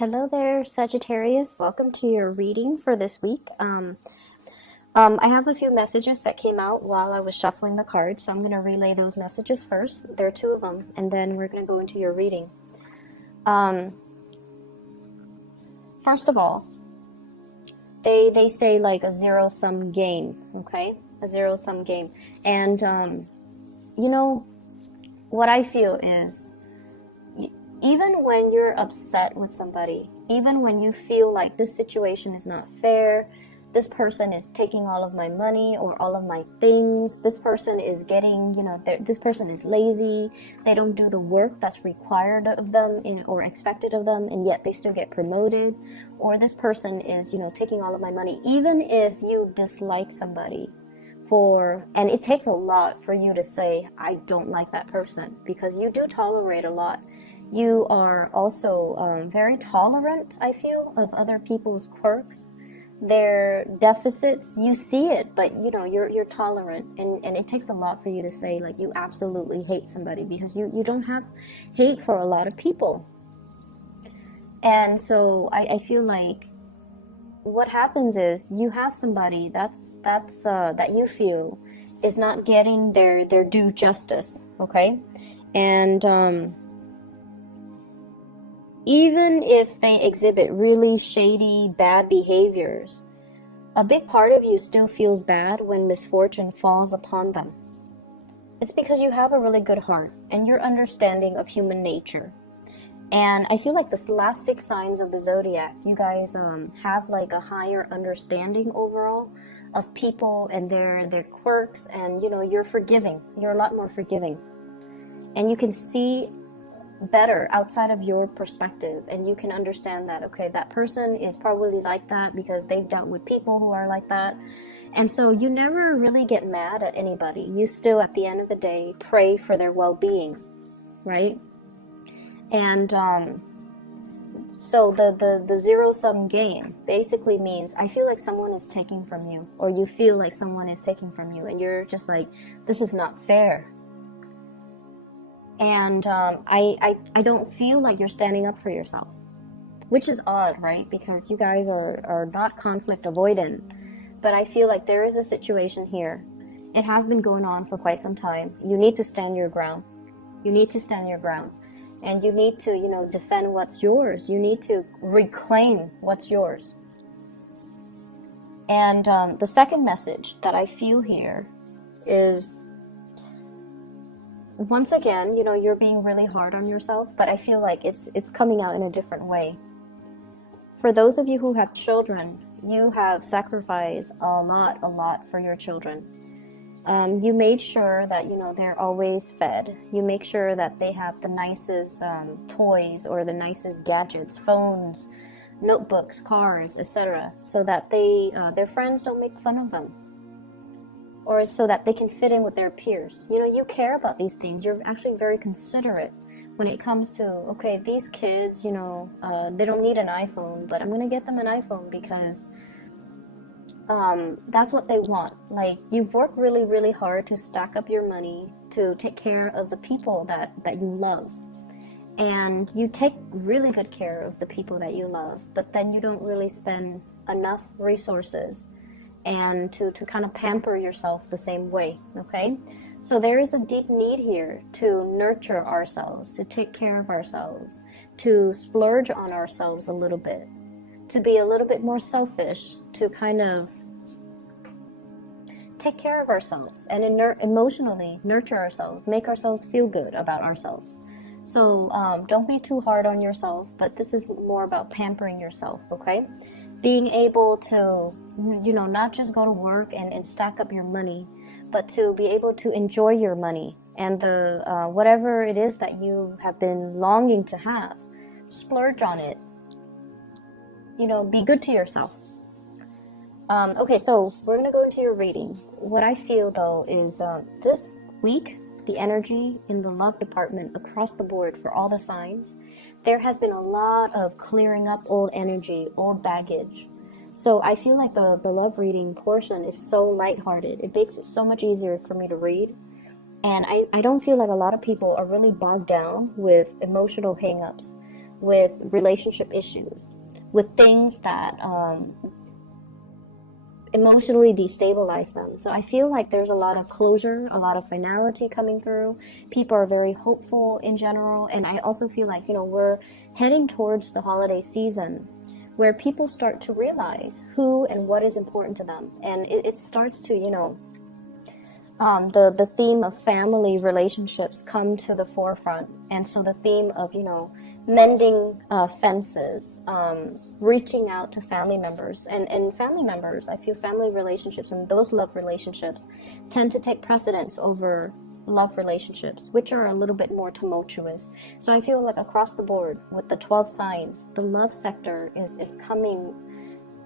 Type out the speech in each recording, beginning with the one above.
Hello there, Sagittarius. Welcome to your reading for this week. I have a few messages that came out while I was shuffling the cards, so I'm going to relay those messages first. There are two of them, and then we're going to go into your reading. First of all, they say like a zero-sum game, okay? A zero-sum game. And, what I feel is, even when you're upset with somebody, even when you feel like this situation is not fair, this person is taking all of my money or all of my things, this person is getting, this person is lazy, they don't do the work that's required of them or expected of them, and yet they still get promoted, or this person is, taking all of my money, even if you dislike somebody, and it takes a lot for you to say, I don't like that person, because you do tolerate a lot. You are also very tolerant, I feel, of other people's quirks, their deficits. You see it, but you're tolerant, and it takes a lot for you to say like you absolutely hate somebody, because you don't have hate for a lot of people. And so I feel like what happens is you have somebody that you feel is not getting their due justice, okay? And even if they exhibit really shady, bad behaviors, a big part of you still feels bad when misfortune falls upon them. It's because you have a really good heart and your understanding of human nature. And I feel like the last 6 signs of the zodiac, you guys have like a higher understanding overall of people and their quirks, and you're forgiving. You're a lot more forgiving. And you can see better outside of your perspective, and you can understand that, okay, that person is probably like that because they've dealt with people who are like that. And so you never really get mad at anybody. You still, at the end of the day, pray for their well-being, right? And so the zero-sum game basically means I feel like someone is taking from you, or you feel like someone is taking from you, and you're just like, this is not fair. And I don't feel like you're standing up for yourself, which is odd, right? Because you guys are not conflict avoidant. But I feel like there is a situation here. It has been going on for quite some time. You need to stand your ground. You need to stand your ground. And you need to, defend what's yours. You need to reclaim what's yours. And the second message that I feel here is, once again, you're being really hard on yourself, but I feel like it's coming out in a different way. For those of you who have children, you have sacrificed a lot for your children. You made sure that, they're always fed. You make sure that they have the nicest toys or the nicest gadgets, phones, notebooks, cars, etc., so that their friends don't make fun of them, or so that they can fit in with their peers. You care about these things. You're actually very considerate when it comes to, okay, these kids, they don't need an iPhone, but I'm going to get them an iPhone because that's what they want. Like, you've worked really, really hard to stack up your money to take care of the people that you love. And you take really good care of the people that you love, but then you don't really spend enough resources and to kind of pamper yourself the same way, okay? So there is a deep need here to nurture ourselves, to take care of ourselves, to splurge on ourselves a little bit, to be a little bit more selfish, to kind of take care of ourselves and emotionally nurture ourselves, make ourselves feel good about ourselves. So don't be too hard on yourself, but this is more about pampering yourself, okay? Being able to, not just go to work and stack up your money, but to be able to enjoy your money and the whatever it is that you have been longing to have. Splurge on it. Be good to yourself. Okay, so we're going to go into your reading. What I feel, though, is this week, the energy in the love department across the board for all the signs, there has been a lot of clearing up old energy, old baggage. So I feel like the love reading portion is so lighthearted. It makes it so much easier for me to read. And I don't feel like a lot of people are really bogged down with emotional hang-ups. with relationship issues, with things that emotionally destabilize them. So I feel like there's a lot of closure, a lot of finality coming through. People are very hopeful in general. And I also feel like, we're heading towards the holiday season where people start to realize who and what is important to them. And it starts to, the theme of family relationships come to the forefront. And so the theme of, mending fences, reaching out to family members. And family members, I feel family relationships and those love relationships tend to take precedence over love relationships, which are a little bit more tumultuous. So I feel like across the board with the 12 signs, the love sector it's coming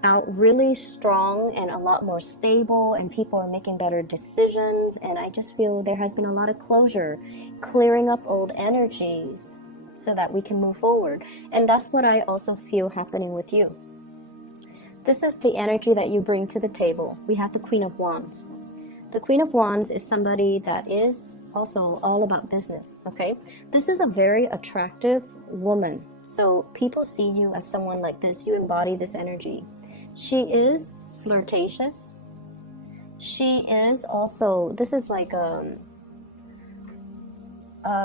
out really strong and a lot more stable, and people are making better decisions. And I just feel there has been a lot of closure, clearing up old energies so that we can move forward. And that's what I also feel happening with you. This is the energy that you bring to the table. We have the Queen of Wands. The Queen of Wands is somebody that is also all about business, okay? This is a very attractive woman. So people see you as someone like this. You embody this energy. She is flirtatious. She is also, this is like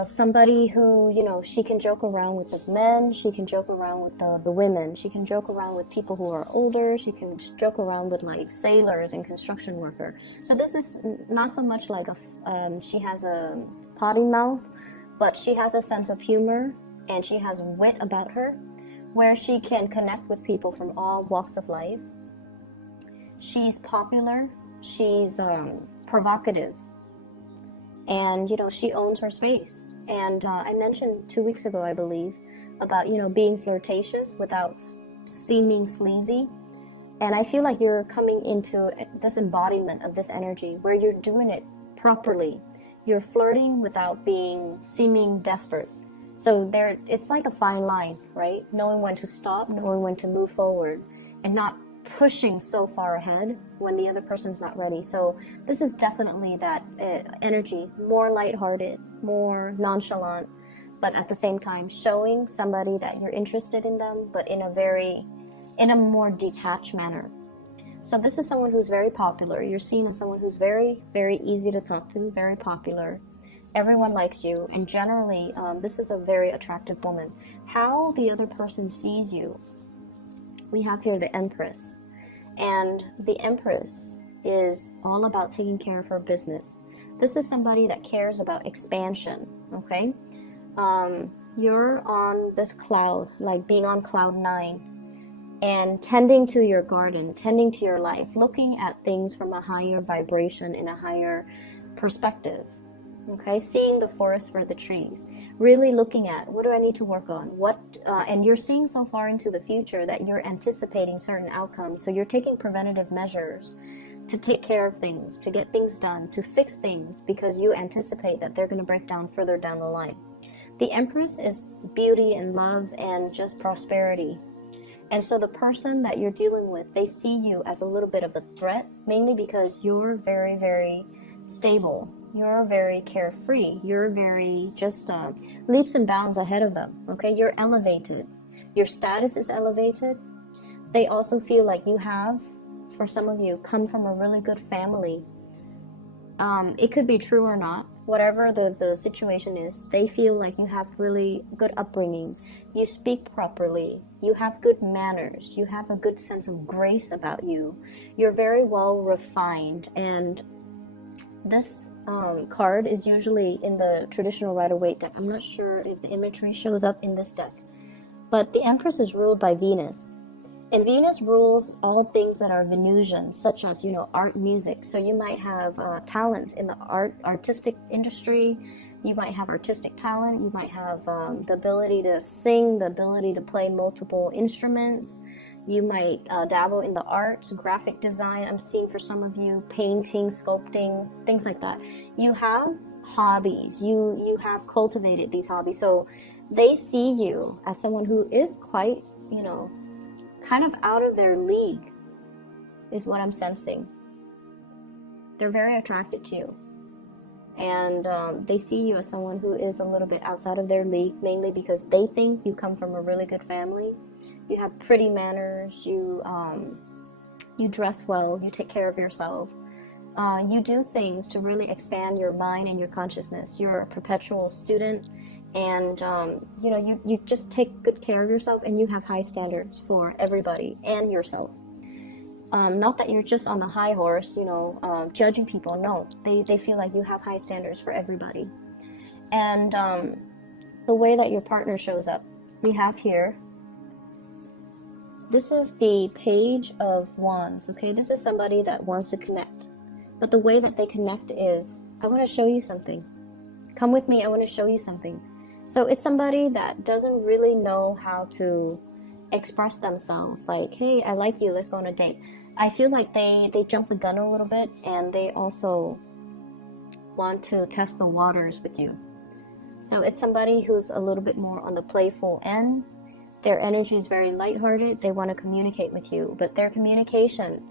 somebody who, she can joke around with the men, she can joke around with the women, she can joke around with people who are older, she can joke around with like sailors and construction worker. So this is not so much like she has a potty mouth, but she has a sense of humor and she has wit about her, where she can connect with people from all walks of life. She's popular, she's provocative, and she owns her space. And I mentioned 2 weeks ago, I believe, about being flirtatious without seeming sleazy. And I feel like you're coming into this embodiment of this energy where you're doing it properly. You're flirting without seeming desperate. So it's like a fine line, right? Knowing when to stop, knowing when to move forward, and not pushing so far ahead when the other person's not ready. So this is definitely that energy, more lighthearted, more nonchalant, but at the same time showing somebody that you're interested in them, but in a more detached manner. So this is someone who's very popular. You're seen as someone who's very, very easy to talk to, very popular. Everyone likes you, and generally, this is a very attractive woman. How the other person sees you, we have here the Empress. And the Empress is all about taking care of her business. This is somebody that cares about expansion, okay? You're on this cloud, like being on cloud 9, and tending to your garden, tending to your life, looking at things from a higher vibration in a higher perspective. Okay, seeing the forest for the trees, really looking at what do I need to work on, and you're seeing so far into the future that you're anticipating certain outcomes. So you're taking preventative measures to take care of things, to get things done, to fix things, because you anticipate that they're going to break down further down the line. The Empress is beauty and love and just prosperity. And so the person that you're dealing with, they see you as a little bit of a threat, mainly because you're very, very stable. You're very carefree. You're very just leaps and bounds ahead of them. Okay, you're elevated. Your status is elevated. They also feel like you have, for some of you, come from a really good family. It could be true or not. Whatever the situation is, they feel like you have really good upbringing. You speak properly. You have good manners. You have a good sense of grace about you. You're very well refined. And this card is usually in the traditional Rider-Waite deck. I'm not sure if the imagery shows up in this deck. But the Empress is ruled by Venus. And Venus rules all things that are Venusian, such as, art, music. So you might have talents in the artistic industry. You might have artistic talent. You might have the ability to sing, the ability to play multiple instruments. You might dabble in the arts, graphic design. I'm seeing for some of you, painting, sculpting, things like that. You have hobbies. You have cultivated these hobbies. So they see you as someone who is quite, kind of out of their league, is what I'm sensing. They're very attracted to you. and they see you as someone who is a little bit outside of their league, mainly because they think you come from a really good family. You have pretty manners, you dress well, you take care of yourself. You do things to really expand your mind and your consciousness. You're a perpetual student, and you just take good care of yourself, and you have high standards for everybody and yourself. Not that you're just on the high horse, judging people. No, they feel like you have high standards for everybody. And the way that your partner shows up, we have here, this is the Page of Wands, okay? This is somebody that wants to connect. But the way that they connect is, I want to show you something. Come with me, I want to show you something. So it's somebody that doesn't really know how to express themselves. Like, hey, I like you, let's go on a date. I feel like they jump the gun a little bit, and they also want to test the waters with you. So it's somebody who's a little bit more on the playful end. Their energy is very lighthearted. They want to communicate with you, but their communication,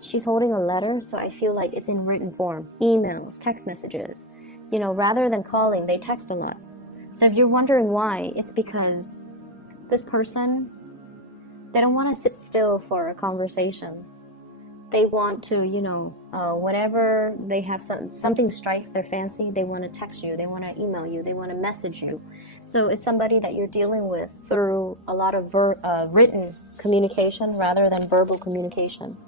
she's holding a letter, so I feel like it's in written form. Emails, text messages. Rather than calling, they text a lot. So if you're wondering why, it's because this person, they don't want to sit still for a conversation. They want to, whenever they have something strikes their fancy, they want to text you, they want to email you, they want to message you. So it's somebody that you're dealing with through a lot of written communication rather than verbal communication.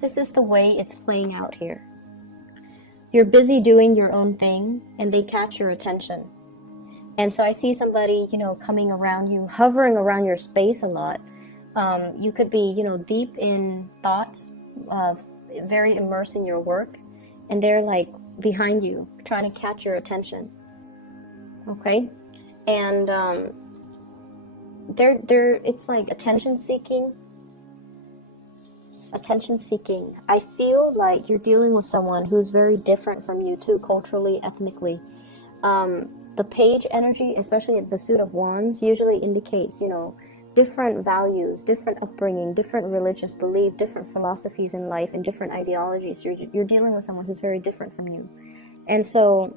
This is the way it's playing out here. You're busy doing your own thing, and they catch your attention. And so I see somebody, coming around you, hovering around your space a lot. You could be, deep in thoughts, very immersed in your work, and they're like behind you, trying to catch your attention. Okay? And it's like attention seeking. I feel like you're dealing with someone who's very different from you too, culturally, ethnically. The page energy, especially the suit of wands, usually indicates, different values, different upbringing, different religious belief, different philosophies in life, and different ideologies. You're dealing with someone who's very different from you. And so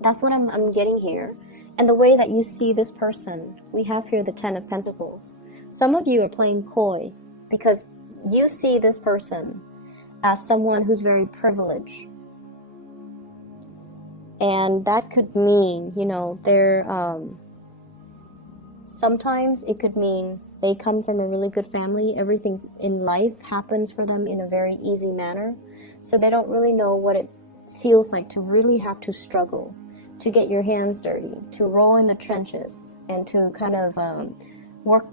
that's what I'm getting here. And the way that you see this person, we have here the Ten of Pentacles. Some of you are playing coy because you see this person as someone who's very privileged. And that could mean, sometimes it could mean they come from a really good family. Everything in life happens for them in a very easy manner. So they don't really know what it feels like to really have to struggle, to get your hands dirty, to roll in the trenches, and to kind of work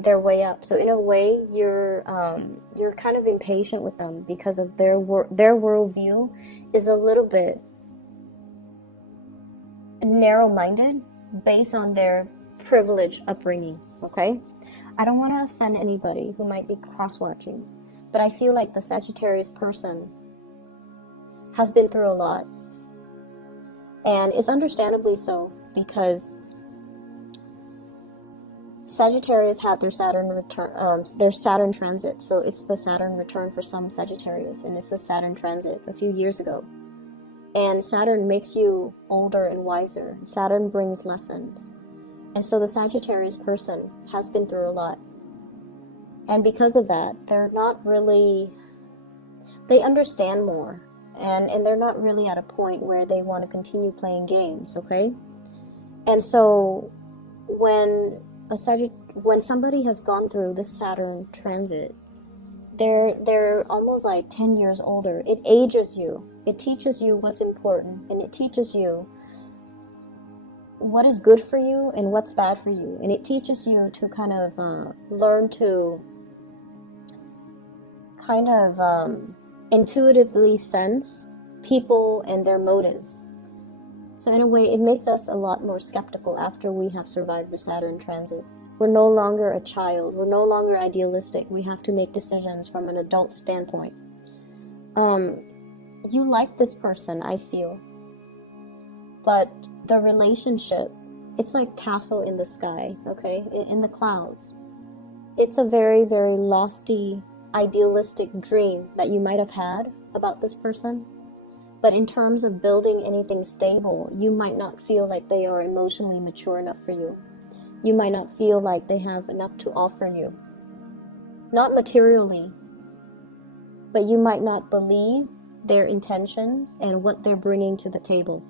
their way up. So in a way, you're kind of impatient with them because of their worldview is a little bit narrow-minded based on their privileged upbringing. Okay, I don't want to offend anybody who might be cross-watching, but I feel like the Sagittarius person has been through a lot, and it's understandably so, because Sagittarius had their Saturn return, their Saturn transit. So it's the Saturn return for some Sagittarius, and it's the Saturn transit a few years ago. And Saturn makes you older and wiser. Saturn brings lessons. And so the Sagittarius person has been through a lot. And because of that, they're not really, they understand more. And they're not really at a point where they want to continue playing games, okay? And so when somebody has gone through the Saturn transit, they're almost like 10 years older. It ages you. It teaches you what's important, and it teaches you what is good for you and what's bad for you. And it teaches you to kind of learn to kind of intuitively sense people and their motives. So in a way, it makes us a lot more skeptical after we have survived the Saturn transit. We're no longer a child. We're no longer idealistic. We have to make decisions from an adult standpoint. You like this person, I feel. But the relationship, it's like castle in the sky, okay? In the clouds. It's a very, very lofty, idealistic dream that you might have had. about this person. But in terms of building anything stable, you might not feel like they are emotionally mature enough for you. You might not feel like they have enough to offer you. Not materially, but you might not believe their intentions and what they're bringing to the table.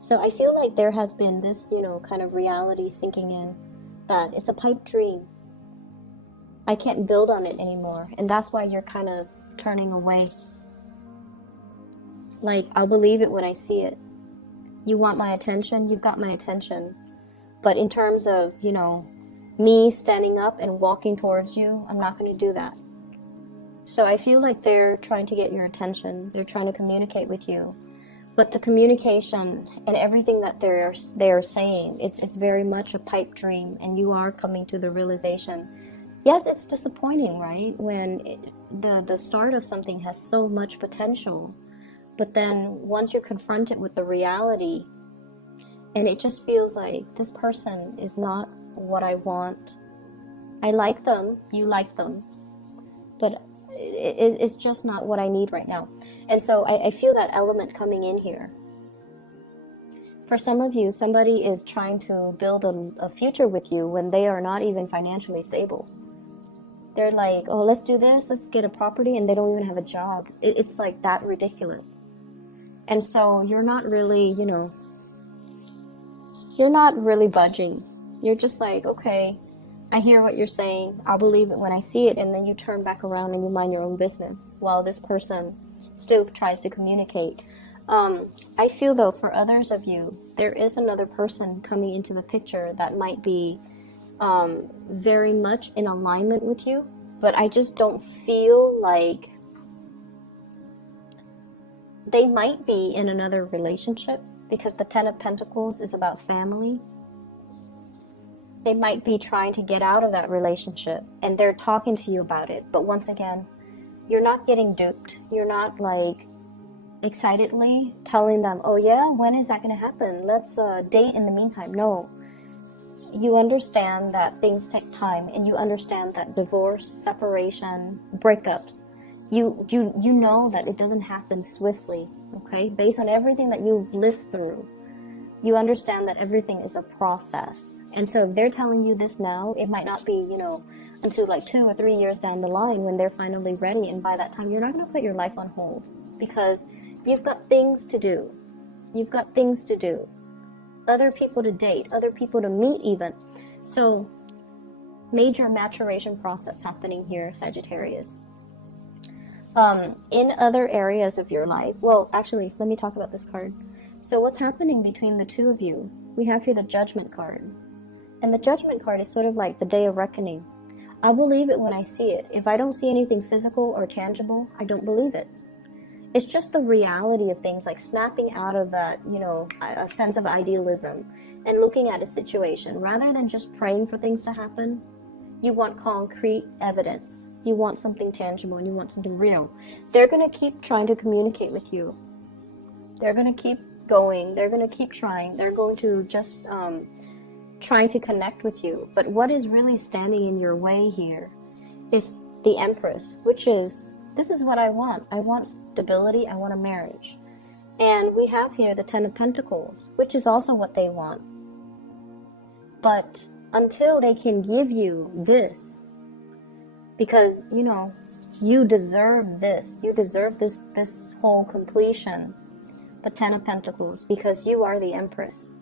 So I feel like there has been this, kind of reality sinking in that it's a pipe dream. I can't build on it anymore. And that's why you're kind of turning away. Like, I'll believe it when I see it. You want my attention? You've got my attention. But in terms of, me standing up and walking towards you, I'm not going to do that. So I feel like they're trying to get your attention. They're trying to communicate with you. But the communication and everything that they're saying, it's very much a pipe dream, and you are coming to the realization. Yes, it's disappointing, right? When the start of something has so much potential, but then once you're confronted with the reality, and it just feels like this person is not what I want. I like them, you like them, but it's just not what I need right now. And so I feel that element coming in here. For some of you, somebody is trying to build a future with you when they are not even financially stable. They're like, oh, let's do this, let's get a property, and they don't even have a job. It's like that ridiculous. And so you're not really, you're not really budging. You're just like, okay, I hear what you're saying. I'll believe it when I see it. And then you turn back around and you mind your own business while this person still tries to communicate. I feel, though, for others of you, there is another person coming into the picture that might be very much in alignment with you. But I just don't feel like they might be in another relationship, because the Ten of Pentacles is about family. They might be trying to get out of that relationship, and they're talking to you about it. But once again, you're not getting duped. You're not like excitedly telling them, oh yeah, when is that going to happen? Let's date in the meantime. No. You understand that things take time, and you understand that divorce, separation, breakups, you know that it doesn't happen swiftly, okay? Based on everything that you've lived through, you understand that everything is a process. And so if they're telling you this now, it might not be, until like 2 or 3 years down the line when they're finally ready. And by that time, you're not going to put your life on hold, because you've got things to do. You've got things to do. Other people to date, other people to meet even. So major maturation process happening here, Sagittarius. In other areas of your life, well, actually, let me talk about this card. So what's happening between the two of you? We have here the Judgment card. And the Judgment card is sort of like the Day of Reckoning. I believe it when I see it. If I don't see anything physical or tangible, I don't believe it. It's just the reality of things, like snapping out of that, a sense of idealism and looking at a situation. Rather than just praying for things to happen, you want concrete evidence. You want something tangible, and you want something real. They're going to keep trying to communicate with you. They're going to keep going. They're going to keep trying. They're going to just trying to connect with you. But what is really standing in your way here is the Empress, which is, this is what I want. I want stability. I want a marriage. And we have here the Ten of Pentacles, which is also what they want. But until they can give you this, because, you deserve this. You deserve this whole completion, the Ten of Pentacles, because you are the Empress.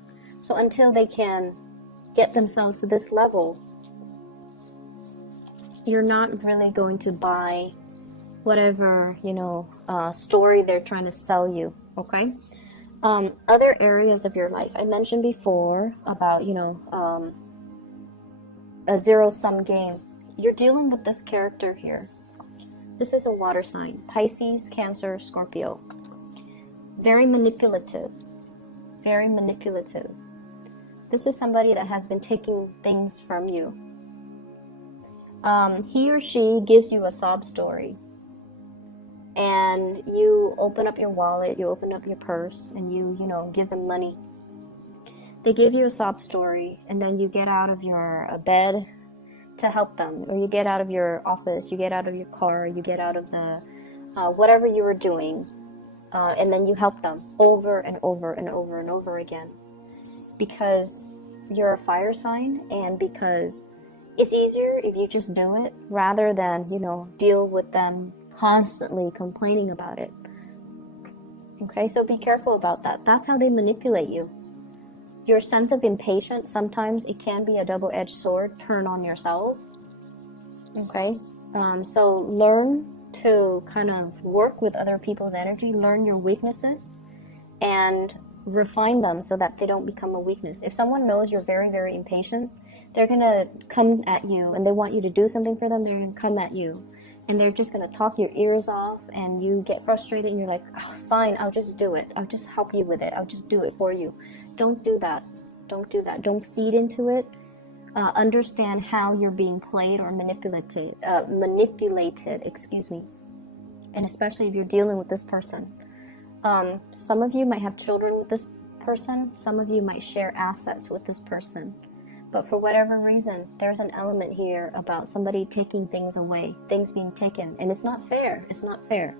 So until they can get themselves to this level, you're not really going to buy whatever, story they're trying to sell you, okay? Other areas of your life. I mentioned before about, a zero-sum game. You're dealing with this character here. This is a water sign. Pisces, Cancer, Scorpio. Very manipulative. Very manipulative. This is somebody that has been taking things from you. He or she gives you a sob story. And you open up your wallet, you open up your purse, and you give them money. They give you a sob story, and then you get out of your bed to help them, or you get out of your office, you get out of your car, you get out of the whatever you were doing, and then you help them over and over and over and over again, because you're a fire sign, and because it's easier if you just do it rather than, deal with them constantly complaining about it. Okay, so be careful about that. That's how they manipulate you. Your sense of impatience, sometimes it can be a double-edged sword turn on yourself. Okay, so learn to kind of work with other people's energy, learn your weaknesses, and refine them so that they don't become a weakness. If someone knows you're very, very impatient, they're going to come at you and they want you to do something for them, they're going to come at you. And they're just going to talk your ears off, and you get frustrated and you're like, oh, fine, I'll just do it. I'll just help you with it. I'll just do it for you. Don't do that. Don't do that. Don't feed into it. Understand how you're being played or manipulated, and especially if you're dealing with this person. Some of you might have children with this person. Some of you might share assets with this person. But for whatever reason, there's an element here about somebody taking things away, things being taken. And it's not fair. It's not fair.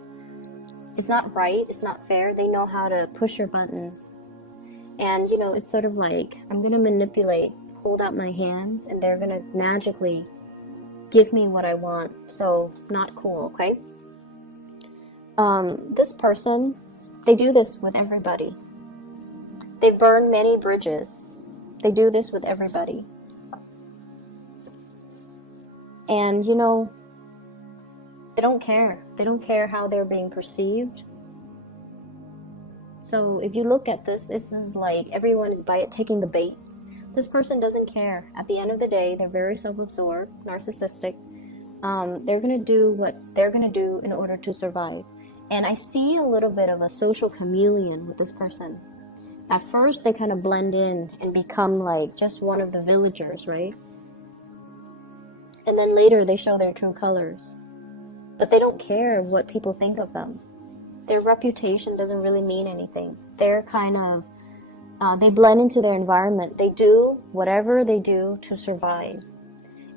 It's not right. It's not fair. They know how to push your buttons. And, it's sort of like, I'm going to manipulate, hold out my hands, and they're going to magically give me what I want. So, not cool, okay? This person, they do this with everybody. They burn many bridges. They do this with everybody. And, they don't care. They don't care how they're being perceived. So if you look at this is like everyone is taking the bait. This person doesn't care. At the end of the day, they're very self-absorbed, narcissistic. They're going to do what they're going to do in order to survive. And I see a little bit of a social chameleon with this person. At first, they kind of blend in and become like just one of the villagers, right? And then later, they show their true colors. But they don't care what people think of them. Their reputation doesn't really mean anything. They're kind of, they blend into their environment. They do whatever they do to survive.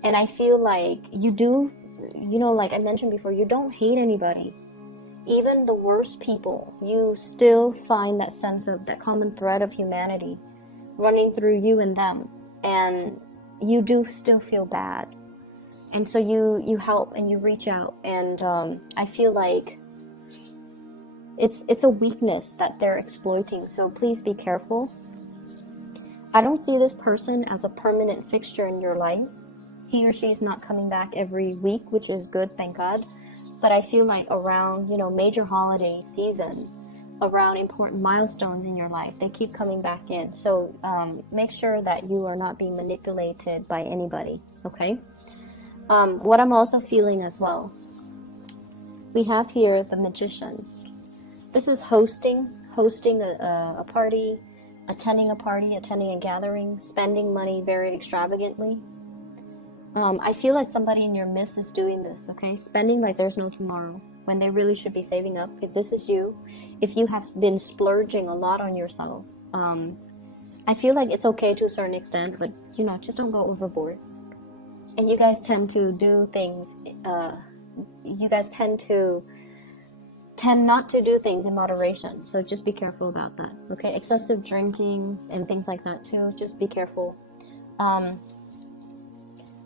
And I feel like you do, like I mentioned before, you don't hate anybody. Even the worst people, you still find that sense of that common thread of humanity running through you and them, and you do still feel bad, and so you help and you reach out, and I feel like it's a weakness that they're exploiting. So please be careful. I don't see this person as a permanent fixture in your life. He or she is not coming back every week, which is good, thank God. But I feel like around, major holiday season, around important milestones in your life, they keep coming back in. So make sure that you are not being manipulated by anybody, okay? What I'm also feeling as well, we have here the Magician. This is hosting a party, attending a gathering, spending money very extravagantly. I feel like somebody in your midst is doing this, okay? Spending like there's no tomorrow, when they really should be saving up. If this is you, if you have been splurging a lot on yourself, I feel like it's okay to a certain extent, but, just don't go overboard. And you guys tend to do things, tend not to do things in moderation, so just be careful about that, okay? Excessive drinking and things like that too, just be careful.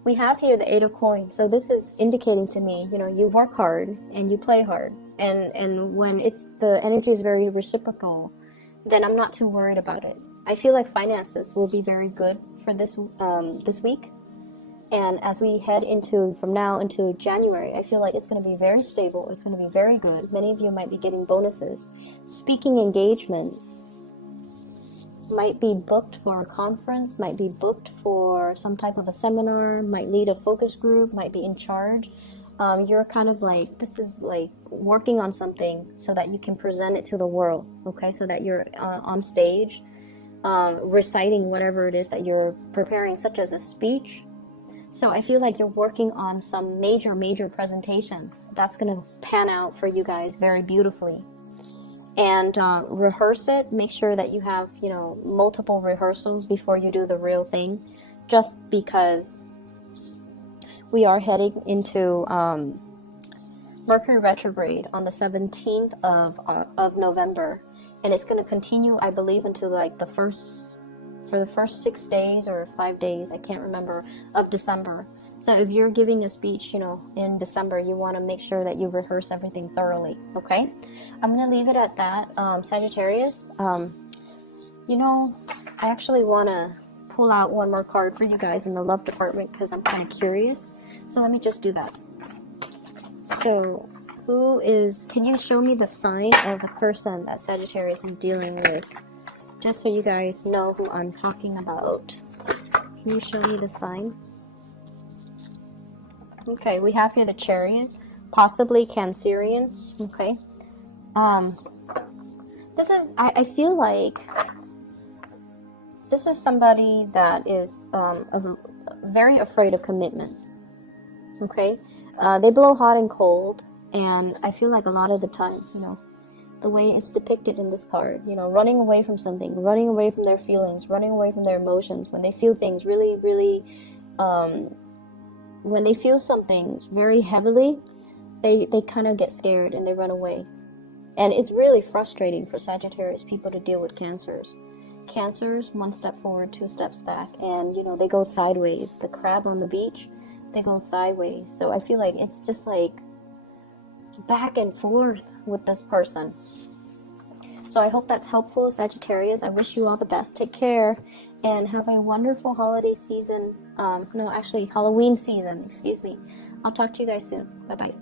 We have here the Eight of Coins, so this is indicating to me, you work hard and you play hard, and when the energy is very reciprocal, then I'm not too worried about it. I feel like finances will be very good for this week, and as we head from now into January, I feel like it's going to be very stable. It's going to be very good. Many of you might be getting bonuses. Speaking engagements might be booked for a conference, might be booked for some type of a seminar, might lead a focus group, might be in charge. You're kind of like, this is like working on something so that you can present it to the world, okay? So that you're on stage, reciting whatever it is that you're preparing, such as a speech. So I feel like you're working on some major presentation that's going to pan out for you guys very beautifully. And rehearse it. Make sure that you have, multiple rehearsals before you do the real thing, just because we are heading into Mercury retrograde on the 17th of November, and it's going to continue, I believe, until like the first 6 days or 5 days, I can't remember, of December. So if you're giving a speech, you know, in December, you want to make sure that you rehearse everything thoroughly. Okay, I'm going to leave it at that. Sagittarius, you know, I actually want to pull out one more card for you guys in the love department because I'm kind of curious. So let me just do that. So, can you show me the sign of the person that Sagittarius is dealing with? Just so you guys know who I'm talking about. Can you show me the sign? Okay, we have here the Chariot, possibly Cancerian. Okay. This is, I feel like this is somebody that is very afraid of commitment. Okay. They blow hot and cold, and I feel like a lot of the times, you know, the way it's depicted in this card, you know, running away from something, running away from their feelings, running away from their emotions, when they feel things really, when they feel something very heavily, they kind of get scared and they run away. And it's really frustrating for Sagittarius people to deal with Cancers. Cancers, 1 step forward, 2 steps back, and, you know, they go sideways. The crab on the beach, they go sideways. So I feel like it's just like back and forth with this person. So I hope that's helpful, Sagittarius. I wish you all the best. Take care and have a wonderful holiday season. Halloween season, excuse me. I'll talk to you guys soon. Bye bye.